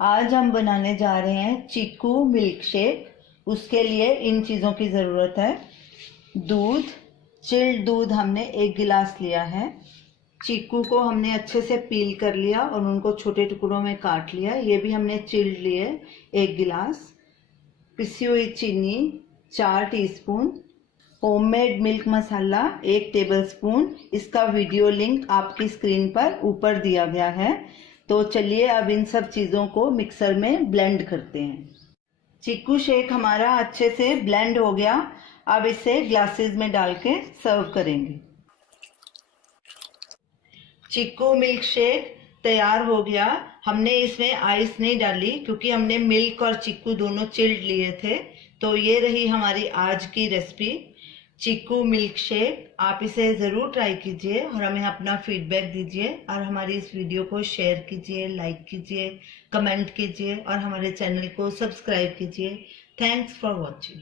आज हम बनाने जा रहे हैं चीकू मिल्क शेक। उसके लिए इन चीज़ों की ज़रूरत है। दूध, चिल्ड दूध हमने 1 गिलास लिया है। चीकू को हमने अच्छे से पील कर लिया और उनको छोटे टुकड़ों में काट लिया। ये भी हमने चिल्ड लिए 1 गिलास। पिसी हुई चीनी 4 टीस्पून। होममेड मिल्क मसाला 1 टेबलस्पून। इसका वीडियो लिंक आपकी स्क्रीन पर ऊपर दिया गया है। तो चलिए अब इन सब चीज़ों को मिक्सर में ब्लेंड करते हैं। चीकू शेक हमारा अच्छे से ब्लेंड हो गया। अब इसे ग्लासेस में डाल के सर्व करेंगे। चीकू मिल्क शेक तैयार हो गया। हमने इसमें आइस नहीं डाली क्योंकि हमने मिल्क और चीकू दोनों चिल्ड लिए थे। तो ये रही हमारी आज की रेसिपी, चीकू मिल्क शेक। आप इसे ज़रूर ट्राई कीजिए और हमें अपना फीडबैक दीजिए और हमारी इस वीडियो को शेयर कीजिए, लाइक कीजिए, कमेंट कीजिए और हमारे चैनल को सब्सक्राइब कीजिए। Thanks for watching.